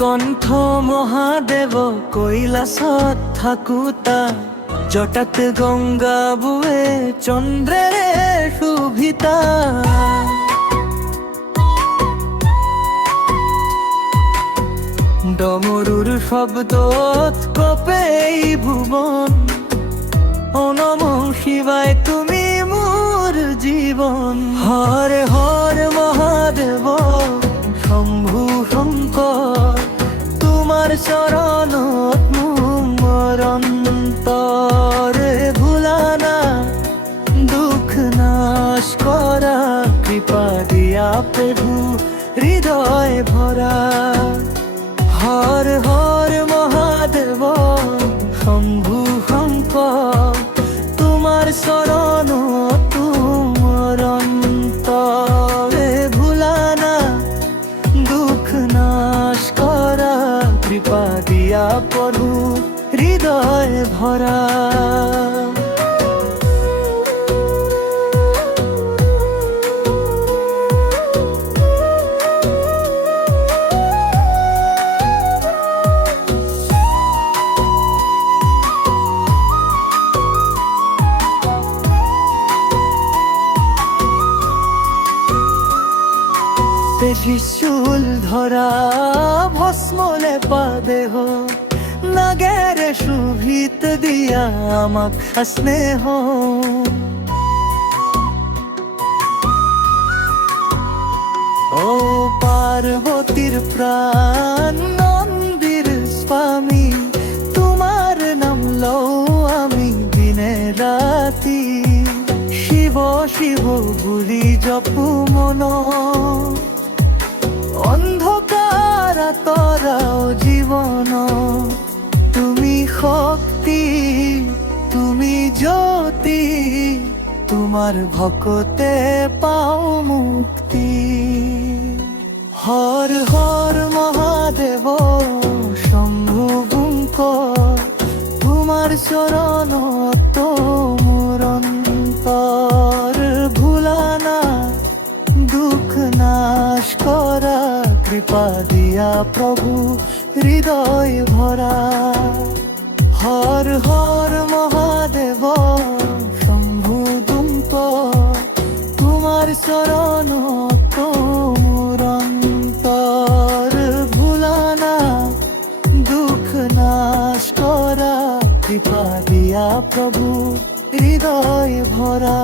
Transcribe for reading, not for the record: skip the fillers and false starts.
কণ্ঠ মহাদেৱ কৈলাসত থাকোতা জটাত গংগা বুৱে চন্দ্ৰেৰে শোভিতা ডমৰুৰ শব্দত কঁপে এই ভুৱন ও নমঃ শিৱায় তুমি মোৰ জীৱন হৰে হৰ মহাদেৱ শম্ভু শংকৰ তোমাৰ চৰণত মোৰ অন্তৰে ভুলানা দুখ নাশ কৰা কৃপা দিয়া প্ৰভু হৃদয় ভৰা হৰ হৰ মহাদেৱ শম্ভু শংকৰ তোমাৰ চৰণত মোৰ অন্তৰে ভুলানা দুখ নাশ কৰা কৃপা দিয়া প্ৰভু হৃদয় ভৰা ত্ৰিশূল ধৰা ভস্মলে পাদেহ নাগেৰে শোভিত দিয়া আমাক স্নেহ ও পাৰ্বতীৰ প্ৰাণ নন্দীৰ স্বামী তোমাৰ নাম লওঁ আমি দিনে ৰাতি শিৱ শিৱ বুলি জপো মন অন্ধকার তরাও জীবন তুমি শক্তি তুমি জ্যোতি তোমার ভকতে পাও মুক্তি হর হর মহাদেৱ শম্ভু শংকৰ তোমার চৰণত মোৰ অন্তৰ ভুলানা দুখ নাশ কৰা কৃপা দিয়া প্ৰভু হৃদয় ভৰা হৰ হৰ মহাদেৱ শম্ভু শংকৰ তোমাৰ চৰণত মোৰ অন্তৰ ভুলানা দুখ নাশ কৰা কৃপা দিয়া প্ৰভু হৃদয় ভৰা